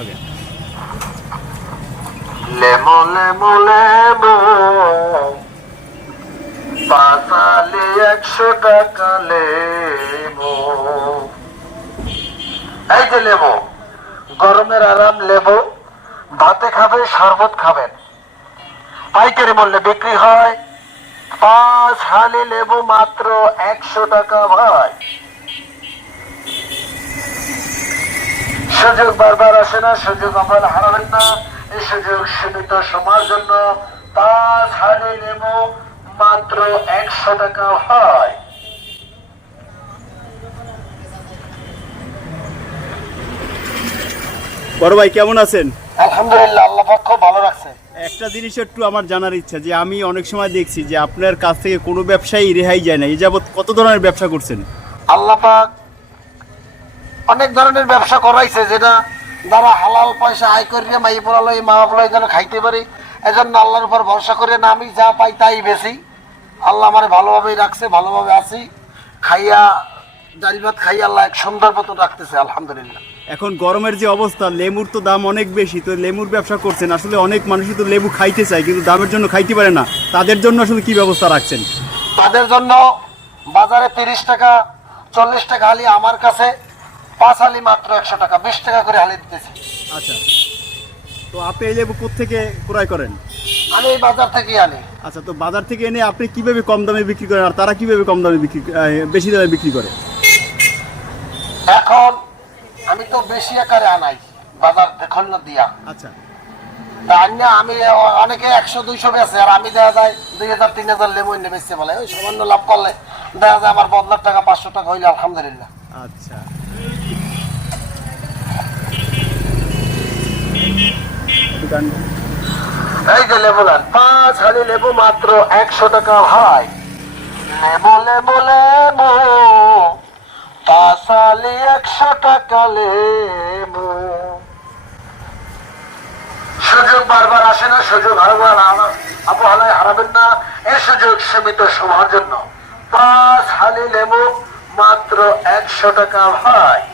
ওকে লেমো লেমো লেমো পাতালে একশো টাকা লেমো এই যে লেবু, গরমের আরাম লেবু, ভাতে খাবে, শরবত খাবেন। পাইকারি মূল্যে বিক্রি হয়। পাঁচ হালি লেবু মাত্র একশো টাকা ভাই। সুযোগ বারবার আসে না সুযোগ আপনারা হারাবেন না। এই সুযোগ সীমিত সময়ের জন্য পাঁচ হালি লেবু মাত্র একশো টাকা হয়। বড় ভাই কেমন আছেন? আলহামদুলিল্লাহ আল্লাহ পক্ষ ভালো রাখছে। একটা জিনিস একটু আমার জানার ইচ্ছা যে আমি অনেক সময় দেখছি যে আপনার কাছ থেকে কোনো ব্যবসায়ী রেহাই যায় না। এই যাবৎ কত ধরনের ব্যবসা করছেন? আল্লাহ পাক অনেক ধরনের ব্যবসা করাইছে যেটা যারা হালাল পয়সা আয় করিয়ে মাই পড়ালো এই মা বাপলাই যেন খাইতে পারি এজন্য আল্লাহর উপর ভরসা করে না আমি যা পাই তাই বেশি। আল্লাহ আমার ভালোভাবেই রাখছে ভালোভাবে আছি। খাইয়া ডাল ভাত খাইয়া আল্লাহ এক সুন্দর মতো রাখতেছে আলহামদুলিল্লাহ। এখন গরমের যে অবস্থা লেবুর তো দাম অনেক বেশি তো লেবুর ব্যবসা করছেন আসলে অনেক মানুষই তো লেবু খাইতে চায় কিন্তু দামের জন্য খাইতে পারে না। তাদের জন্য আসলে কি ব্যবস্থা রাখছেন? তাদের জন্য বাজারে তিরিশ টাকা চল্লিশ টাকা হালি আমার কাছে। পাঁচ হালি মাত্র একশো টাকা বিশ টাকা করে হালি দিতেছি। আচ্ছা। তো আপনি এই লেবু থেকে ক্রয় করেন? আমি এই বাজার থেকে আনি। আচ্ছা তো বাজার থেকে এনে আপনি কীভাবে কম দামে বিক্রি করেন আর তারা কীভাবে কম দামে বিক্রি বেশি দামে বিক্রি করে? এখন আমি তো বেশি আকারে আনাই বাজার দেখুন না দিয়া। আচ্ছা। তা আনিয়া আমি অনেকে একশো দুইশো বেছে আর আমি দেখা যায় দুই হাজার তিন হাজার লেবু এনে বেচতে বলে ওই সামান্য লাভ করলে দেখা যায় আমার বদলার টাকা পাঁচশো টাকা হইলে আলহামদুলিল্লাহ। আচ্ছা। এই যে লেবু নেন পাঁচ হালি লেবু মাত্র একশো টাকা ভাই। লেবু লেবু লেবু, পাঁচ হালি একশো টাকা লেবু। সুযোগ বারবার আসে না, সুযোগ হারবার অবহেলায় হারাবেন না এই সুযোগ সীমিত সময়ের জন্য। পাঁচ হালি লেবু মাত্র একশো টাকা ভাই